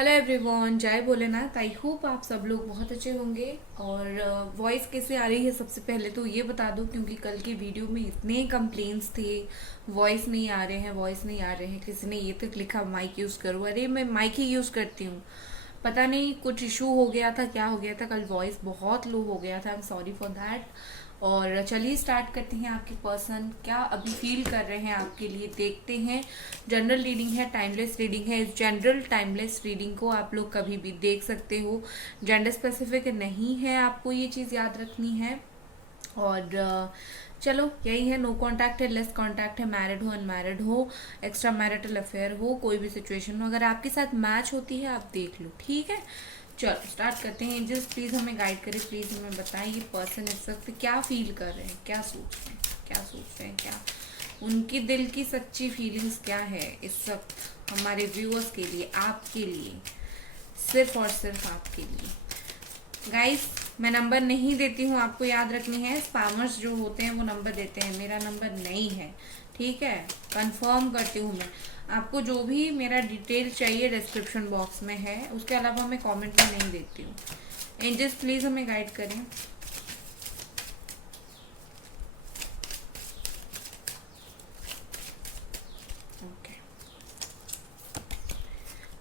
Hello everyone, जय Bholenath. I hope आप सब लोग बहुत अच्छे होंगे। और वॉइस कैसे आ रही है सबसे पहले तो ये बता दूं, क्योंकि कल की वीडियो में इतने कंप्लेंट्स थे, वॉइस नहीं आ रहे हैं, वॉइस नहीं आ रहे हैं। किसी ने ये तक लिखा माइक यूज़ करो। अरे मैं माइक ही यूज़ करती हूँ। पता नहीं कुछ इशू हो गया था, क्या हो गया था, कल वॉइस बहुत लो हो गया था। I am sorry for that. और चलिए स्टार्ट करते हैं। आपके पर्सन क्या अभी फील कर रहे हैं आपके लिए, देखते हैं। जनरल रीडिंग है, टाइमलेस रीडिंग है। इस जनरल टाइमलेस रीडिंग को आप लोग कभी भी देख सकते हो, जेंडर स्पेसिफिक नहीं है, आपको ये चीज़ याद रखनी है। और चलो यही है। नो कांटेक्ट है, लेस कांटेक्ट है, मैरिड हो, अनमैरिड हो, एक्स्ट्रा मैरिटल अफेयर हो, कोई भी सिचुएशन हो, अगर आपके साथ मैच होती है आप देख लो, ठीक है। चलो स्टार्ट करते हैं। जस्ट प्लीज़ हमें गाइड करें, प्लीज़ हमें बताएं ये पर्सन इस वक्त क्या फील कर रहे हैं, क्या सोच रहे हैं, क्या सोच रहे हैं, क्या उनकी दिल की सच्ची फीलिंग्स क्या है इस वक्त हमारे व्यूअर्स के लिए, आपके लिए, सिर्फ और सिर्फ आपके लिए। गाइस, मैं नंबर नहीं देती हूँ, आपको याद रखनी है। स्पैमर्स जो होते हैं वो नंबर देते हैं, मेरा नंबर नहीं है, ठीक है। कंफर्म करती हूँ मैं। आपको जो भी मेरा डिटेल चाहिए डिस्क्रिप्शन बॉक्स में है, उसके अलावा मैं कमेंट में नहीं देती हूँ। एंजल्स प्लीज हमें गाइड करें। ओके,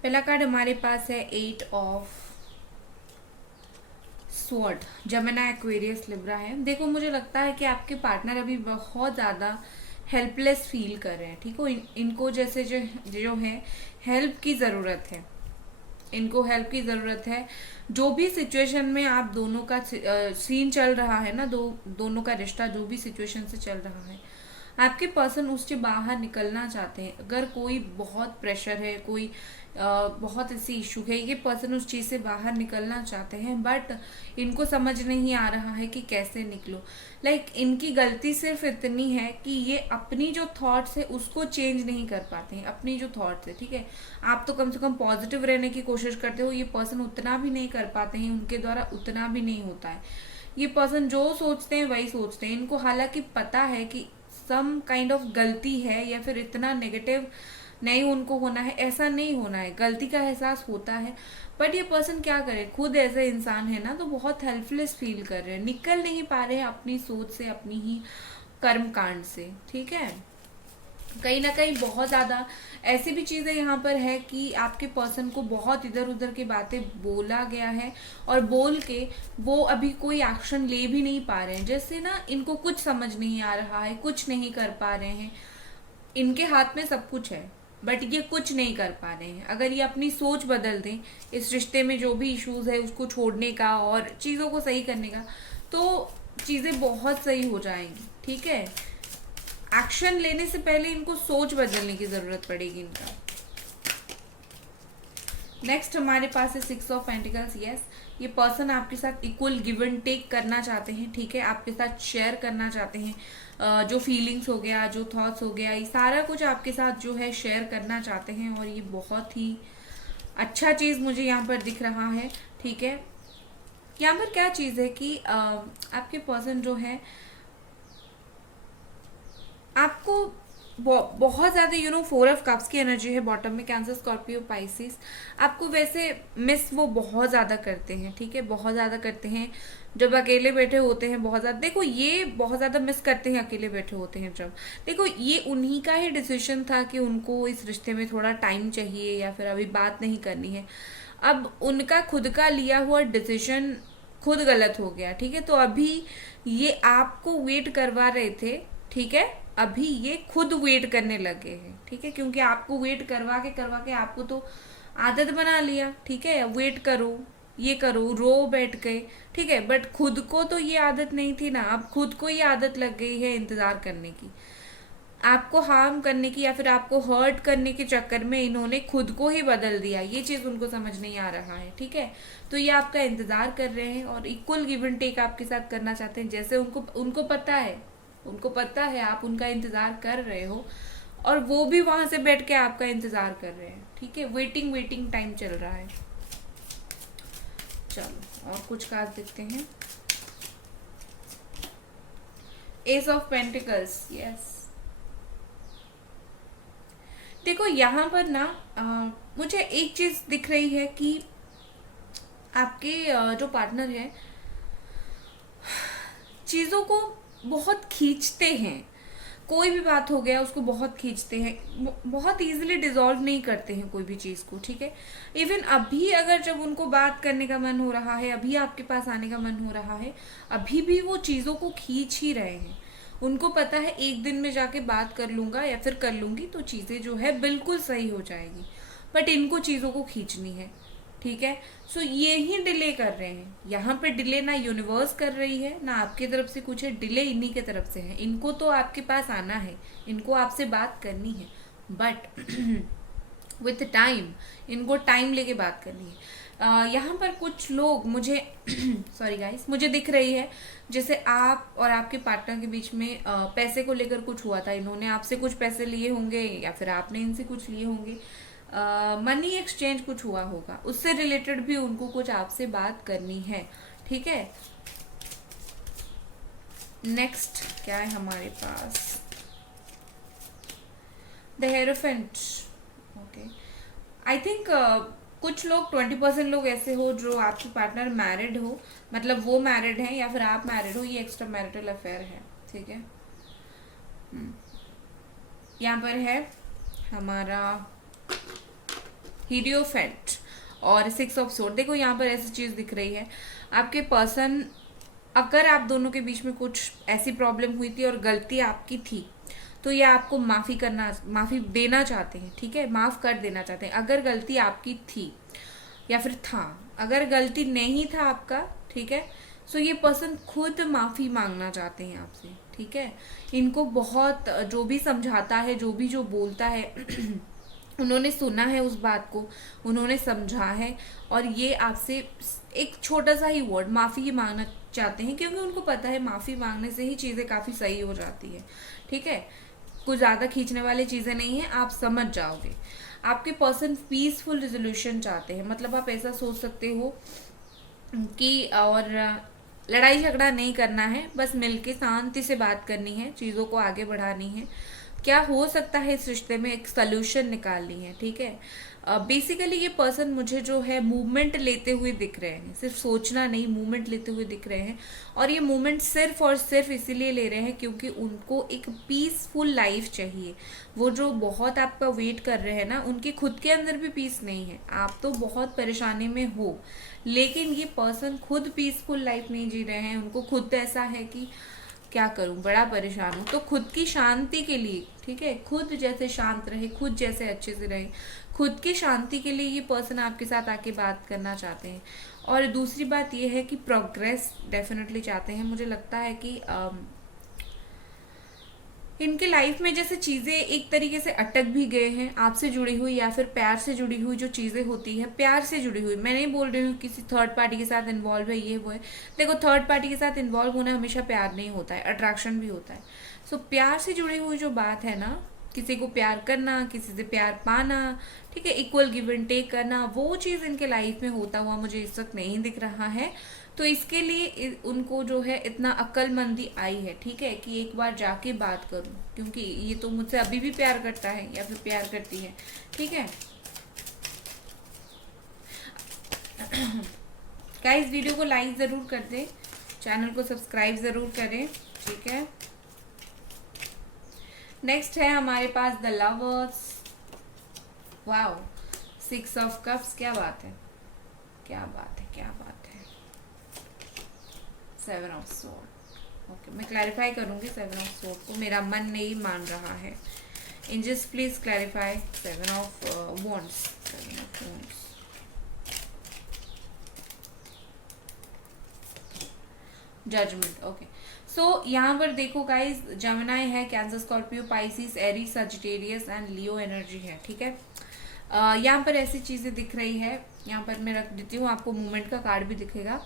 पहला कार्ड हमारे पास है 8 ऑफ स्वॉर्ड। जमेना, एक्वेरियस, लिब्रा है। देखो, मुझे लगता है कि आपके पार्टनर अभी बहुत ज़्यादा हेल्पलेस फील कर रहे हैं, ठीक हो। इनको जैसे जो है हेल्प की ज़रूरत है, इनको हेल्प की ज़रूरत है। जो भी सिचुएशन में आप दोनों का सीन चल रहा है ना, दोनों का रिश्ता जो भी सिचुएशन से चल रहा है, आपके पर्सन उससे बाहर निकलना चाहते हैं। अगर कोई बहुत प्रेशर है, कोई बहुत ऐसी इशू है, ये पर्सन उस चीज़ से बाहर निकलना चाहते हैं, बट इनको समझ नहीं आ रहा है कि कैसे निकलो। इनकी गलती सिर्फ इतनी है कि ये अपनी जो थॉट्स है उसको चेंज नहीं कर पाते हैं। अपनी जो थॉट्स है, ठीक है, आप तो कम से कम पॉजिटिव रहने की कोशिश करते हो, ये पर्सन उतना भी नहीं कर पाते हैं, उनके द्वारा उतना भी नहीं होता है। ये पर्सन जो सोचते हैं वही सोचते हैं। इनको हालांकि पता है कि सम काइंड ऑफ गलती है, या फिर इतना नेगेटिव नहीं उनको होना है, ऐसा नहीं होना है, गलती का एहसास होता है। बट ये पर्सन क्या करे, खुद ऐसे इंसान है ना, तो बहुत हेल्पलेस फील कर रहे हैं, निकल नहीं पा रहे हैं अपनी सोच से, अपनी ही कर्म कांड से, ठीक है। कहीं ना कहीं बहुत ज़्यादा ऐसी भी चीज़ें यहाँ पर है कि आपके पर्सन को बहुत इधर उधर की बातें बोला गया है, और बोल के वो अभी कोई एक्शन ले भी नहीं पा रहे हैं। जैसे ना इनको कुछ समझ नहीं आ रहा है, कुछ नहीं कर पा रहे हैं। इनके हाथ में सब कुछ है, बट ये कुछ नहीं कर पा रहे हैं। अगर ये अपनी सोच बदल दें, इस रिश्ते में जो भी इश्यूज है उसको छोड़ने का और चीज़ों को सही करने का, तो चीज़ें बहुत सही हो जाएंगी, ठीक है। एक्शन लेने से पहले इनको सोच बदलने की जरूरत पड़ेगी इनका। नेक्स्ट हमारे पास है 6 ऑफ पेंटिकल्स। यस, ये पर्सन आपके साथ इक्वल गिव एंड टेक करना चाहते हैं, ठीक है। आपके साथ शेयर करना चाहते हैं, जो फीलिंग्स हो गया, जो थॉट्स हो गया, ये सारा कुछ आपके साथ जो है शेयर करना चाहते हैं। और ये बहुत ही अच्छा चीज़ मुझे यहाँ पर दिख रहा है, ठीक है। यहाँ पर क्या चीज़ है कि आपके पर्सन जो है आपको बहुत ज़्यादा 4 ऑफ कप्स की एनर्जी है बॉटम में, कैंसर, स्कॉर्पियो, पाइसिस। आपको वैसे मिस वो बहुत ज़्यादा करते हैं, ठीक है, बहुत ज़्यादा करते हैं। जब अकेले बैठे होते हैं बहुत ज़्यादा, देखो ये बहुत ज़्यादा मिस करते हैं अकेले बैठे होते हैं जब। देखो, ये उन्हीं का ही डिसीजन था कि उनको इस रिश्ते में थोड़ा टाइम चाहिए, या फिर अभी बात नहीं करनी है। अब उनका खुद का लिया हुआ डिसीजन खुद गलत हो गया, ठीक है। तो अभी ये आपको वेट करवा रहे थे, ठीक है। अभी ये खुद वेट करने लगे हैं, ठीक है, क्योंकि आपको वेट करवा के आपको तो आदत बना लिया, ठीक है। वेट करो, ये करो, रो बैठ गए, ठीक है। बट खुद को तो ये आदत नहीं थी ना, अब खुद को ये आदत लग गई है इंतजार करने की। आपको हार्म करने की या फिर आपको हर्ट करने के चक्कर में इन्होंने खुद को ही बदल दिया। ये चीज उनको समझ नहीं आ रहा है, ठीक है। तो ये आपका इंतजार कर रहे हैं और इक्वल गिव एंड टेक आपके साथ करना चाहते हैं। जैसे उनको उनको पता है, उनको पता है आप उनका इंतजार कर रहे हो, और वो भी वहां से बैठ के आपका इंतजार कर रहे हैं, ठीक है। वेटिंग वेटिंग टाइम चल रहा है। चलो और कुछ कार्ड देखते हैं। S of pentacles. यस, देखो यहाँ पर ना मुझे एक चीज दिख रही है कि आपके जो पार्टनर है चीजों को बहुत खींचते हैं। कोई भी बात हो गया उसको बहुत खींचते हैं, बहुत इजीली डिसॉल्व नहीं करते हैं कोई भी चीज को, ठीक है। इवन अभी अगर जब उनको बात करने का मन हो रहा है, अभी आपके पास आने का मन हो रहा है, अभी भी वो चीजों को खींच ही रहे हैं। उनको पता है एक दिन में जाके बात कर लूंगा या फिर कर लूंगी तो चीजें जो है बिल्कुल सही हो जाएगी, बट इनको चीजों को खींचनी है, ठीक है। सो ये ही डिले कर रहे हैं। यहाँ पे डिले ना यूनिवर्स कर रही है ना आपकी तरफ से कुछ है, डिले इन्हीं के तरफ से है। इनको तो आपके पास आना है, इनको आपसे बात करनी है, बट विथ टाइम, इनको टाइम लेके बात करनी है। यहाँ पर कुछ लोग मुझे सॉरी गाइस, मुझे दिख रही है जैसे आप और आपके पार्टनर के बीच में पैसे को लेकर कुछ हुआ था। इन्होंने आपसे कुछ पैसे लिए होंगे या फिर आपने इनसे कुछ लिए होंगे, मनी एक्सचेंज कुछ हुआ होगा, उससे रिलेटेड भी उनको कुछ आपसे बात करनी है, ठीक है। नेक्स्ट क्या है हमारे पास, the Hierophant. Okay, I think कुछ लोग 20% लोग ऐसे हो जो आपके पार्टनर मैरिड हो, मतलब वो मैरिड है या फिर आप मैरिड हो, ये एक्स्ट्रा मैरिटल अफेयर है, ठीक है। यहाँ पर है हमारा हीरियोफेंट और 6 ऑफ सोर्ड। देखो यहाँ पर ऐसी चीज दिख रही है, आपके पर्सन, अगर आप दोनों के बीच में कुछ ऐसी प्रॉब्लम हुई थी और गलती आपकी थी तो ये आपको माफी देना चाहते हैं, ठीक है, माफ कर देना चाहते हैं। अगर गलती आपकी थी या फिर था, अगर गलती नहीं था आपका, ठीक है, सो ये पर्सन खुद माफी मांगना चाहते हैं आपसे, ठीक है। इनको बहुत जो भी समझाता है, जो भी जो बोलता है उन्होंने सुना है, उस बात को उन्होंने समझा है, और ये आपसे एक छोटा सा ही वर्ड माफी ही मांगना चाहते हैं, क्योंकि उनको पता है माफी मांगने से ही चीजें काफी सही हो जाती है, ठीक है। कुछ ज्यादा खींचने वाली चीजें नहीं है, आप समझ जाओगे। आपके पर्सन पीसफुल रेजोल्यूशन चाहते हैं, मतलब आप ऐसा सोच सकते हो कि और लड़ाई झगड़ा नहीं करना है, बस मिलके शांति से बात करनी है, चीजों को आगे बढ़ानी है, क्या हो सकता है इस रिश्ते में एक सोल्यूशन निकालनी है, ठीक है। बेसिकली ये पर्सन मुझे जो है मूवमेंट लेते हुए दिख रहे हैं, सिर्फ सोचना नहीं, मूवमेंट लेते हुए दिख रहे हैं। और ये मूवमेंट सिर्फ और सिर्फ इसीलिए ले रहे हैं क्योंकि उनको एक पीसफुल लाइफ चाहिए। वो जो बहुत आपका वेट कर रहे हैं ना, उनके खुद के अंदर भी पीस नहीं है, आप तो बहुत परेशानी में हो, लेकिन ये पर्सन खुद पीसफुल लाइफ नहीं जी रहे हैं। उनको खुद ऐसा है कि क्या करूं, बड़ा परेशान हूं, तो खुद की शांति के लिए, ठीक है, खुद जैसे शांत रहे, खुद जैसे अच्छे से रहे, खुद की शांति के लिए ये पर्सन आपके साथ आके बात करना चाहते हैं। और दूसरी बात ये है कि प्रोग्रेस डेफिनेटली चाहते हैं। मुझे लगता है कि इनके लाइफ में जैसे चीजें एक तरीके से अटक भी गए हैं, आपसे जुड़ी हुई या फिर प्यार से जुड़ी हुई जो चीजें होती है, प्यार से जुड़ी हुई, मैं नहीं बोल रही हूँ किसी थर्ड पार्टी के साथ इन्वॉल्व है, ये वो है। देखो, थर्ड पार्टी के साथ इन्वॉल्व होना हमेशा प्यार नहीं होता है, अट्रैक्शन भी होता है। सो प्यार से जुड़ी हुई जो बात है ना, किसी को प्यार करना, किसी से प्यार पाना, ठीक है, इक्वल गिव एंड टेक करना, वो चीज इनके लाइफ में होता हुआ मुझे इस वक्त नहीं दिख रहा है। तो इसके लिए उनको जो है इतना अक्लमंदी आई है, ठीक है, कि एक बार जाके बात करूं, क्योंकि ये तो मुझसे अभी भी प्यार करता है या फिर प्यार करती है, ठीक है। गाइस, वीडियो को लाइक जरूर कर दे, चैनल को सब्सक्राइब जरूर करें, ठीक है। नेक्स्ट है हमारे पास the Lovers. Wow, 6 of Cups, क्या बात है, क्या बात है, क्या बात है। 7 ऑफ सोर्ड। ओके, मैं क्लैरिफाई करूंगी 7 ऑफ सोर्ड को, मेरा मन नहीं मान रहा है। Angels please clarify 7 of Wands. 7 of Wands, judgement. Okay, so यहाँ पर देखो गाइज, जमिनाई है, Cancer, Scorpio, Pisces, Aries, Sagittarius and Leo energy है, ठीक है। यहाँ पर ऐसी चीजें दिख रही है, यहाँ पर मैं रख देती हूँ, आपको मूवमेंट का कार्ड भी दिखेगा।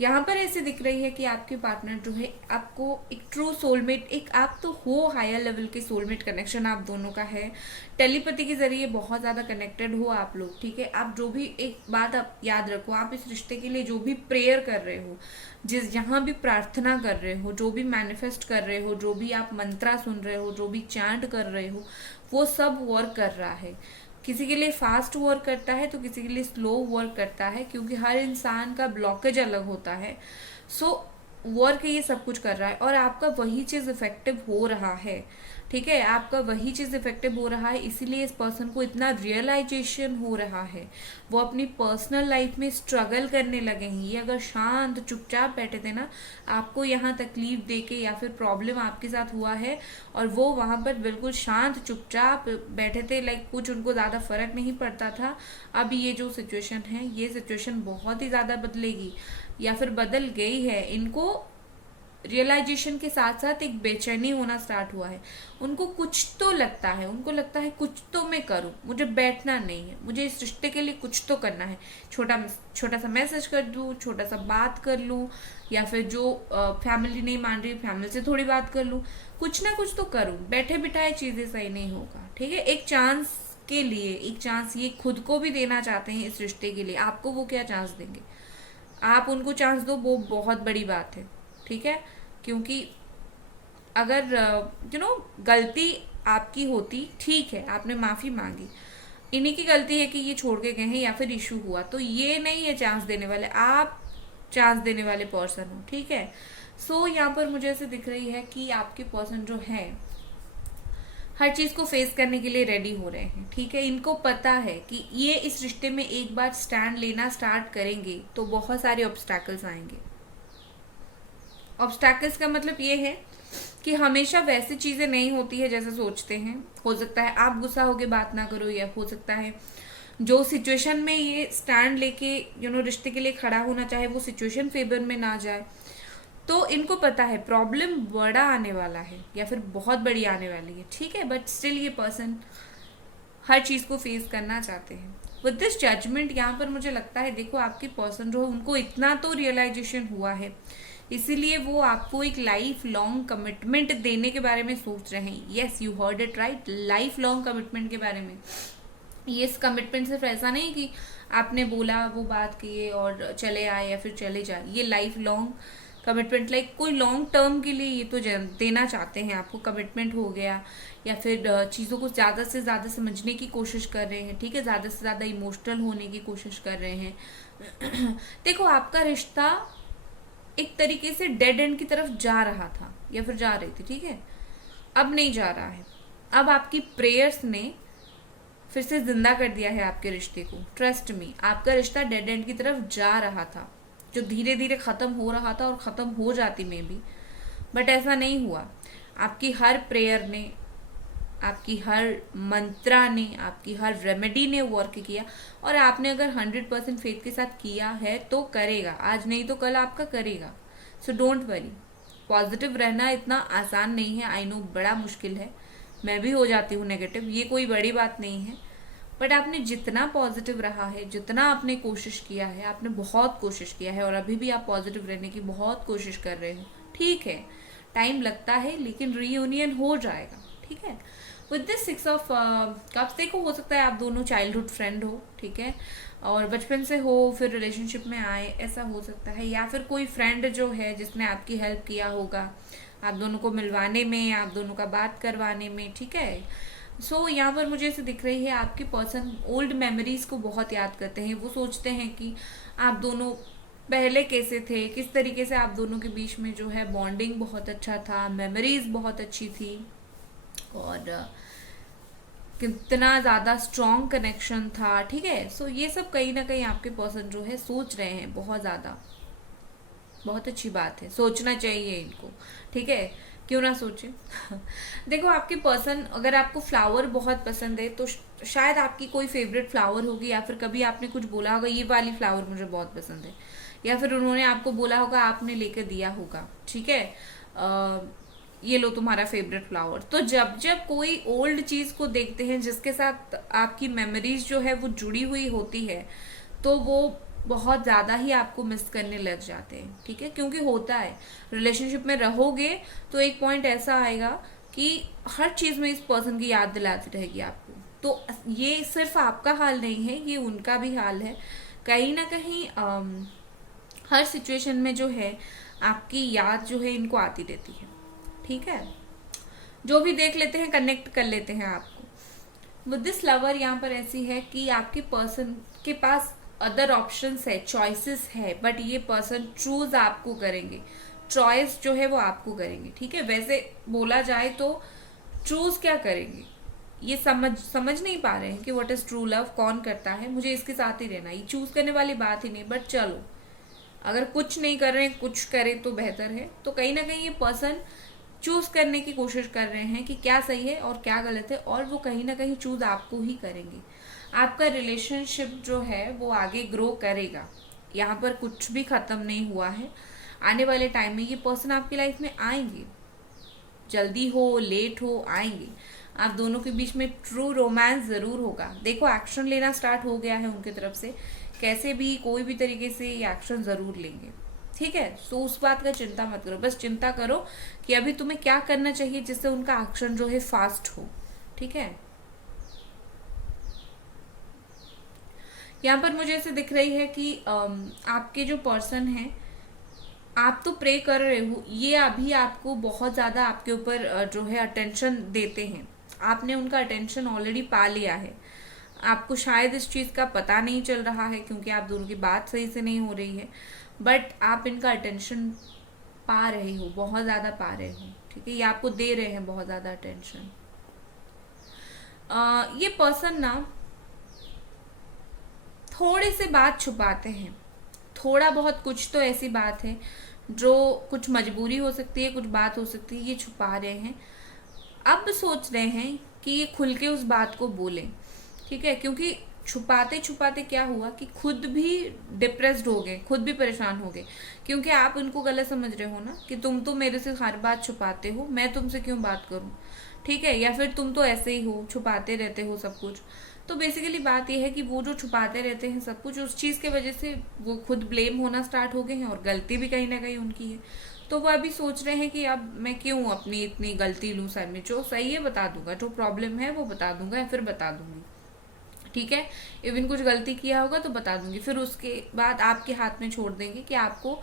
यहाँ पर ऐसे दिख रही है कि आपके पार्टनर जो है आपको एक ट्रू सोलमेट, एक आप तो हो हायर लेवल के सोलमेट कनेक्शन आप दोनों का है। टेलीपैथी के जरिए बहुत ज़्यादा कनेक्टेड हो आप लोग, ठीक है। आप जो भी, एक बात आप याद रखो, आप इस रिश्ते के लिए जो भी प्रेयर कर रहे हो, जिस जहाँ भी प्रार्थना कर रहे हो, जो भी मैनिफेस्ट कर रहे हो, जो भी आप मंत्रा सुन रहे हो, जो भी चैंट कर रहे हो, वो सब वर्क कर रहा है। किसी के लिए फास्ट वर्क करता है तो किसी के लिए स्लो वर्क करता है, क्योंकि हर इंसान का ब्लॉकेज अलग होता है। सो वर्क ये सब कुछ कर रहा है और आपका वही चीज़ इफेक्टिव हो रहा है, ठीक है। आपका वही चीज़ इफेक्टिव हो रहा है, इसीलिए इस पर्सन को इतना रियलाइजेशन हो रहा है। वो अपनी पर्सनल लाइफ में स्ट्रगल करने लगे हैं। ये अगर शांत चुपचाप बैठे थे ना, आपको यहाँ तकलीफ दे के या फिर प्रॉब्लम आपके साथ हुआ है और वो वहाँ पर बिल्कुल शांत चुपचाप बैठे थे, लाइक कुछ उनको ज़्यादा फर्क नहीं पड़ता था। अब ये जो सिचुएशन है, ये सिचुएशन बहुत ही ज़्यादा बदलेगी या फिर बदल गई है। इनको रियलाइजेशन के साथ साथ एक बेचैनी होना स्टार्ट हुआ है। उनको कुछ तो लगता है, उनको लगता है कुछ तो मैं करूं, मुझे बैठना नहीं है, मुझे इस रिश्ते के लिए कुछ तो करना है। छोटा छोटा सा मैसेज कर दूं, छोटा सा बात कर लूं, या फिर जो फैमिली नहीं मान रही, फैमिली से थोड़ी बात कर लूं, कुछ ना कुछ तो करूं। बैठे बिठाए चीजें सही नहीं होगा, ठीक है। एक चांस के लिए, एक चांस ये खुद को भी देना चाहते हैं इस रिश्ते के लिए। आपको वो क्या चांस देंगे? आप उनको चांस दो, वो बहुत बड़ी बात है, ठीक है। क्योंकि अगर गलती आपकी होती, ठीक है, आपने माफी मांगी, इन्हीं की गलती है कि ये छोड़ के गए हैं या फिर इशू हुआ, तो ये नहीं है चांस देने वाले, आप चांस देने वाले पर्सन हो, ठीक है। सो यहाँ पर मुझे ऐसे दिख रही है कि आपके पर्सन जो है हर चीज को फेस करने के लिए रेडी हो रहे हैं, ठीक है। इनको पता है कि ये इस रिश्ते में एक बार स्टैंड लेना स्टार्ट करेंगे तो बहुत सारे ऑब्स्टैकल्स आएंगे। ऑब्स्टैकल्स का मतलब ये है कि हमेशा वैसी चीजें नहीं होती है जैसे सोचते हैं। हो सकता है आप गुस्सा होके बात ना करो, या हो सकता है जो सिचुएशन में ये स्टैंड लेके रिश्ते के लिए खड़ा होना चाहे, वो सिचुएशन फेवर में ना जाए। तो इनको पता है प्रॉब्लम बड़ा आने वाला है या फिर बहुत बड़ी आने वाली है, ठीक है। बट स्टिल ये पर्सन हर चीज को फेस करना चाहते हैं विद दिस जजमेंट। यहाँ पर मुझे लगता है, देखो आपके पर्सन जो, उनको इतना तो रियलाइजेशन हुआ है, इसीलिए वो आपको एक लाइफ लॉन्ग कमिटमेंट देने के बारे में सोच रहे हैं। Yes, you heard it right, life long commitment के बारे में। ये इस कमिटमेंट सिर्फ ऐसा नहीं कि आपने बोला, वो बात किए और चले आए या फिर चले जाए। ये लाइफ लॉन्ग कमिटमेंट, लाइक कोई लॉन्ग टर्म के लिए ये तो देना चाहते हैं आपको। कमिटमेंट हो गया, या फिर चीज़ों को ज़्यादा से ज़्यादा समझने की कोशिश कर रहे हैं, ठीक है। ज़्यादा से ज़्यादा इमोशनल होने की कोशिश कर रहे हैं। देखो आपका रिश्ता एक तरीके से डेड एंड की तरफ जा रहा था या फिर जा रही थी, ठीक है। अब नहीं जा रहा है। अब आपकी प्रेयर्स ने फिर से जिंदा कर दिया है आपके रिश्ते को। ट्रस्ट मी, आपका रिश्ता डेड एंड की तरफ जा रहा था, जो धीरे धीरे खत्म हो रहा था और खत्म हो जाती में भी, बट ऐसा नहीं हुआ। आपकी हर प्रेयर ने, आपकी हर मंत्रा ने, आपकी हर रेमेडी ने वर्क किया, और आपने अगर 100% फेथ के साथ किया है तो करेगा। आज नहीं तो कल आपका करेगा। सो डोंट वरी, पॉजिटिव रहना इतना आसान नहीं है। आई नो बड़ा मुश्किल है, मैं भी हो जाती हूँ नेगेटिव, ये कोई बड़ी बात नहीं है। बट आपने जितना पॉजिटिव रहा है, जितना आपने कोशिश किया है, आपने बहुत कोशिश किया है, और अभी भी आप पॉजिटिव रहने की बहुत कोशिश कर रहे हो, ठीक है। टाइम लगता है लेकिन रीयूनियन हो जाएगा, ठीक है। विद दिस 6 ऑफ कप्स, देखो हो सकता है आप दोनों चाइल्डहुड फ्रेंड हो, ठीक है, और बचपन से हो, फिर रिलेशनशिप में आए, ऐसा हो सकता है। या फिर कोई फ्रेंड जो है जिसने आपकी हेल्प किया होगा आप दोनों को मिलवाने में, आप दोनों का बात करवाने में, ठीक है। सो यहाँ पर मुझे ऐसे दिख रही है आपके पर्सन ओल्ड मेमोरीज को बहुत याद करते हैं। वो सोचते हैं कि आप दोनों पहले कैसे थे, किस तरीके से आप दोनों के बीच में जो है बॉन्डिंग बहुत अच्छा था, मेमोरीज बहुत अच्छी थी, और कितना ज़्यादा स्ट्रॉन्ग कनेक्शन था, ठीक है। सो ये सब कहीं ना कहीं आपके पर्सन जो है सोच रहे हैं बहुत ज़्यादा। बहुत अच्छी बात है, सोचना चाहिए इनको, ठीक है, क्यों ना सोचे। देखो आपके पर्सन, अगर आपको फ्लावर बहुत पसंद है तो शायद आपकी कोई फेवरेट फ्लावर होगी, या फिर कभी आपने कुछ बोला होगा ये वाली फ्लावर मुझे बहुत पसंद है, या फिर उन्होंने आपको बोला होगा, आपने लेकर दिया होगा, ठीक है। ये लो तुम्हारा फेवरेट फ्लावर। तो जब जब कोई ओल्ड चीज को देखते हैं जिसके साथ आपकी मेमोरीज जो है वो जुड़ी हुई होती है, तो वो बहुत ज़्यादा ही आपको मिस करने लग जाते हैं। ठीक है, क्योंकि होता है रिलेशनशिप में रहोगे तो एक पॉइंट ऐसा आएगा कि हर चीज़ में इस पर्सन की याद दिलाती रहेगी आपको। तो ये सिर्फ आपका हाल नहीं है, ये उनका भी हाल है। कहीं ना कहीं हर सिचुएशन में जो है आपकी याद जो है इनको आती रहती है। ठीक है, जो भी देख लेते हैं कनेक्ट कर लेते हैं आपको विद दिस लवर। यहाँ पर ऐसी है कि आपके पर्सन के पास अदर ऑप्शंस है, चॉइसेस है, बट ये पर्सन चूज आपको करेंगे, चॉइस जो है वो आपको करेंगे। ठीक है, वैसे बोला जाए तो चूज क्या करेंगे ये समझ नहीं पा रहे हैं कि व्हाट इज ट्रू लव, कौन करता है, मुझे इसके साथ ही रहना, ये चूज करने वाली बात ही नहीं। बट चलो, अगर कुछ नहीं कर रहे हैं, कुछ करें तो बेहतर है। तो कहीं ना कहीं ये पर्सन चूज करने की कोशिश कर रहे हैं कि क्या सही है और क्या गलत है, और वो कहीं ना कहीं चूज आपको ही करेंगे। आपका रिलेशनशिप जो है वो आगे ग्रो करेगा, यहाँ पर कुछ भी खत्म नहीं हुआ है। आने वाले टाइम में ये पर्सन आपकी लाइफ में आएंगे, जल्दी हो लेट हो आएंगे। आप दोनों के बीच में ट्रू रोमांस जरूर होगा। देखो, एक्शन लेना स्टार्ट हो गया है उनकी तरफ से, कैसे भी कोई भी तरीके से ये एक्शन जरूर लेंगे। ठीक है, सो उस बात का चिंता मत करो, बस चिंता करो कि अभी तुम्हें क्या करना चाहिए जिससे उनका एक्शन जो है फास्ट हो। ठीक है, यहाँ पर मुझे ऐसे दिख रही है कि आपके जो पर्सन है, आप तो प्रे कर रहे हो, ये अभी आपको बहुत ज्यादा आपके ऊपर जो है अटेंशन देते हैं। आपने उनका अटेंशन ऑलरेडी पा लिया है। आपको शायद इस चीज का पता नहीं चल रहा है क्योंकि आप दोनों की बात सही से नहीं हो रही है, बट आप इनका अटेंशन पा रहे हो, बहुत ज्यादा पा रहे हो। ठीक है, ये आपको दे रहे हैं बहुत ज्यादा अटेंशन। ये पर्सन ना थोड़े से बात छुपाते हैं, थोड़ा बहुत कुछ तो ऐसी बात है जो कुछ मजबूरी हो सकती है, कुछ बात हो सकती है, ये छुपा रहे हैं। अब सोच रहे हैं कि ये खुल के उस बात को बोलें। ठीक है, क्योंकि छुपाते छुपाते क्या हुआ कि खुद भी डिप्रेस्ड हो गए, खुद भी परेशान हो गए, क्योंकि आप उनको गलत समझ रहे हो ना कि तुम तो मेरे से हर बात छुपाते हो, मैं तुमसे क्यों बात करूं। ठीक है, या फिर तुम तो ऐसे ही हो, छुपाते रहते हो सब कुछ। तो बेसिकली बात यह है कि वो जो छुपाते रहते हैं सब कुछ, उस चीज़ के वजह से वो खुद ब्लेम होना स्टार्ट हो गए हैं और गलती भी कहीं ना कहीं उनकी है। तो वो अभी सोच रहे हैं कि अब मैं क्यों अपनी इतनी गलती लूँ सर में, जो सही है बता दूंगा, जो प्रॉब्लम है वो बता दूंगा या फिर बता दूंगी। ठीक है, इवन कुछ गलती किया होगा तो बता दूंगी, फिर उसके बाद आपके हाथ में छोड़ देंगे कि आपको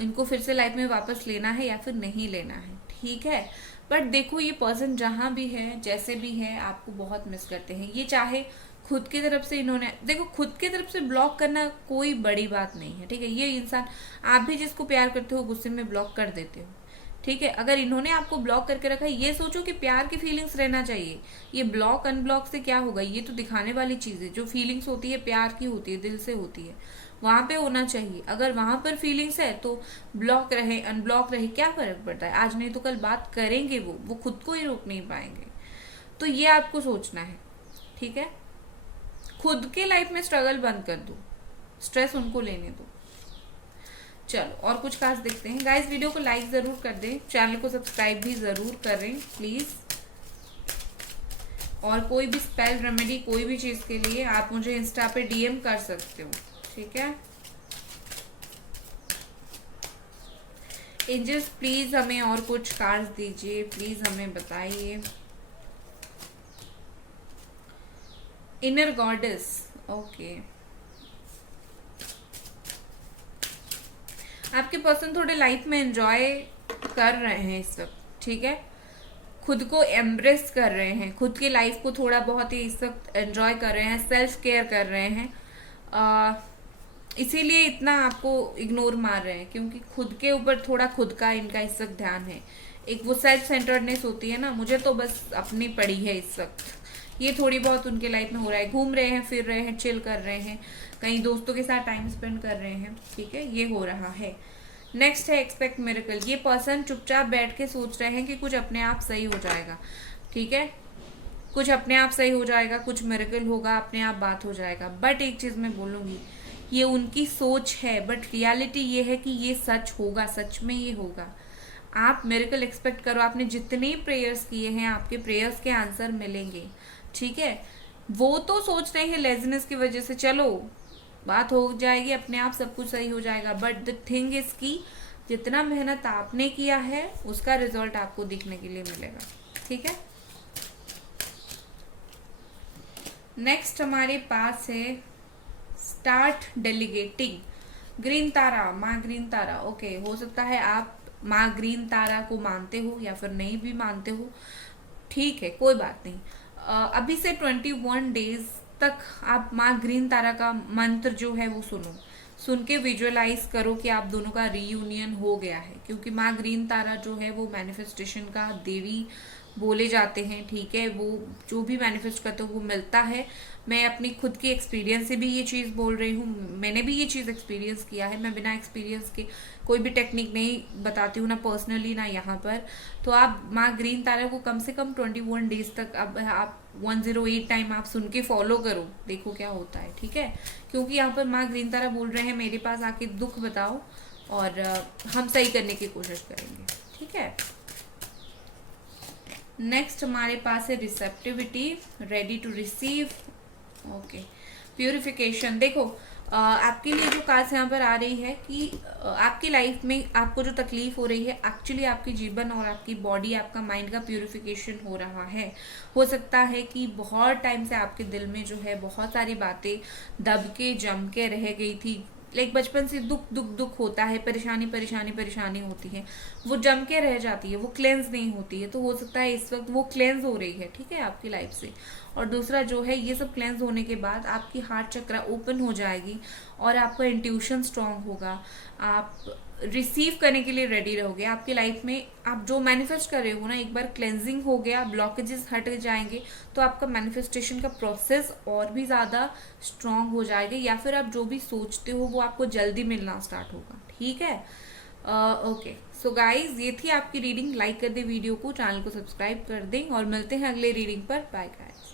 इनको फिर से लाइफ में वापस लेना है या फिर नहीं लेना है। ठीक है, बट देखो, ये पर्सन जहाँ भी है, जैसे भी है, आपको बहुत मिस करते हैं। ये चाहे खुद की तरफ से, इन्होंने देखो, खुद की तरफ से ब्लॉक करना कोई बड़ी बात नहीं है। ठीक है, ये इंसान, आप भी जिसको प्यार करते हो गुस्से में ब्लॉक कर देते हो। ठीक है, अगर इन्होंने आपको ब्लॉक करके रखा है, ये सोचो कि प्यार की फीलिंग्स रहना चाहिए। ये ब्लॉक अनब्लॉक से क्या होगा, ये तो दिखाने वाली चीज है। जो फीलिंग्स होती है प्यार की होती है, दिल से होती है, वहां पे होना चाहिए। अगर वहां पर फीलिंग्स है तो ब्लॉक रहे अनब्लॉक रहे क्या फर्क पड़ता है, आज नहीं तो कल बात करेंगे, वो खुद को ही रोक नहीं पाएंगे। तो ये आपको सोचना है। ठीक है, खुद के लाइफ में स्ट्रगल बंद कर दो, स्ट्रेस उनको लेने दो। चलो, और कुछ खास देखते हैं। गाइस, वीडियो को लाइक जरूर कर दें, चैनल को सब्सक्राइब भी जरूर करें प्लीज। और कोई भी स्पेल रेमेडी, कोई भी चीज के लिए आप मुझे इंस्टा पे डीएम कर सकते हो। ठीक है, एंजल्स प्लीज हमें और कुछ कार्ड्स दीजिए, प्लीज हमें बताइए। Inner goddess, okay. आपके पर्सन थोड़े लाइफ में एंजॉय कर रहे हैं इस वक्त। ठीक है, खुद को एम्ब्रेस कर रहे हैं, खुद की लाइफ को थोड़ा बहुत ही इस वक्त एंजॉय कर रहे हैं, सेल्फ केयर कर रहे हैं। इसीलिए इतना आपको इग्नोर मार रहे हैं क्योंकि खुद के ऊपर थोड़ा खुद का इनका इस वक्त ध्यान है। एक वो सेल्फ सेंटर्डनेस होती है ना, मुझे तो बस अपनी पड़ी है इस वक्त, ये थोड़ी बहुत उनके लाइफ में हो रहा है। घूम रहे हैं, फिर रहे हैं, चिल कर रहे हैं, कहीं दोस्तों के साथ टाइम स्पेंड कर रहे हैं। ठीक है, ये हो रहा है। नेक्स्ट है एक्सपेक्ट मिरेकल। ये पर्सन चुपचाप बैठ के सोच रहे हैं कि कुछ अपने आप सही हो जाएगा। ठीक है, कुछ अपने आप सही हो जाएगा, कुछ मिरेकल होगा, अपने आप बात हो जाएगा। बट एक चीज मैं बोलूंगी, ये उनकी सोच है, बट रियलिटी ये है कि ये सच होगा, सच में ये होगा। आप मिरेकल एक्सपेक्ट करो। आपने जितने प्रेयर्स किए हैं आपके प्रेयर्स के आंसर मिलेंगे, ठीक है। वो तो सोच रहे हैं लेजीनेस की वजह से, चलो बात हो जाएगी अपने आप, सब कुछ सही हो जाएगा, बट द थिंग इज की जितना मेहनत आपने किया है उसका रिजल्ट आपको दिखने के लिए मिलेगा, ठीक है। नेक्स्ट हमारे पास है स्टार्ट डेलीगेटिंग। ग्रीन तारा, माँ ग्रीन तारा, ओके। हो सकता है आप माँ ग्रीन तारा को मानते हो या फिर नहीं भी मानते हो, ठीक है, कोई बात नहीं। अभी से 21 डेज तक आप माँ ग्रीन तारा का मंत्र जो है वो सुनो, सुन के विजुअलाइज करो कि आप दोनों का रीयूनियन हो गया है, क्योंकि माँ ग्रीन तारा जो है वो मैनिफेस्टेशन का देवी बोले जाते हैं, ठीक है। वो जो भी मैनिफेस्ट करते हो वो मिलता है। मैं अपनी खुद की एक्सपीरियंस से भी ये चीज़ बोल रही हूँ, मैंने भी ये चीज़ एक्सपीरियंस किया है। मैं बिना एक्सपीरियंस के कोई भी टेक्निक नहीं बताती हूँ, ना पर्सनली ना यहाँ पर। तो आप माँ ग्रीन तारा को कम से कम 21 डेज तक अब आप 108 टाइम आप सुन के फॉलो करो, देखो क्या होता है, ठीक है। क्योंकि यहाँ पर माँ ग्रीन तारा बोल रहे हैं मेरे पास आके दुख बताओ और हम सही करने की कोशिश करेंगे, ठीक है। नेक्स्ट हमारे पास है receptivity, ready to receive, okay. Purification, देखो आपके लिए जो कार्ड्स यहाँ पर आ रही है कि आपकी लाइफ में आपको जो तकलीफ हो रही है एक्चुअली आपकी जीवन और आपकी बॉडी, आपका माइंड का प्यूरिफिकेशन हो रहा है। हो सकता है कि बहुत टाइम से आपके दिल में जो है बहुत सारी बातें दब के जम के रह गई थी, लाइक बचपन से दुख दुख दुख होता है, परेशानी परेशानी परेशानी होती है, वो जम के रह जाती है, वो क्लेंस नहीं होती है। तो हो सकता है इस वक्त वो क्लेंस हो रही है, ठीक है, आपकी लाइफ से। और दूसरा जो है ये सब क्लेंस होने के बाद आपकी हार्ट चक्रा ओपन हो जाएगी और आपका इंट्यूशन स्ट्रांग होगा, आप रिसीव करने के लिए रेडी रहोगे। आपकी लाइफ में आप जो मैनिफेस्ट कर रहे हो ना, एक बार क्लेंजिंग हो गया, ब्लॉकेजेस हट जाएंगे, तो आपका मैनिफेस्टेशन का प्रोसेस और भी ज़्यादा स्ट्रांग हो जाएगा, या फिर आप जो भी सोचते हो वो आपको जल्दी मिलना स्टार्ट होगा, ठीक है। ओके, सो गाइज ये थी आपकी रीडिंग। लाइक कर दे वीडियो को, चैनल को सब्सक्राइब कर दें और मिलते हैं अगले रीडिंग पर। Bye guys.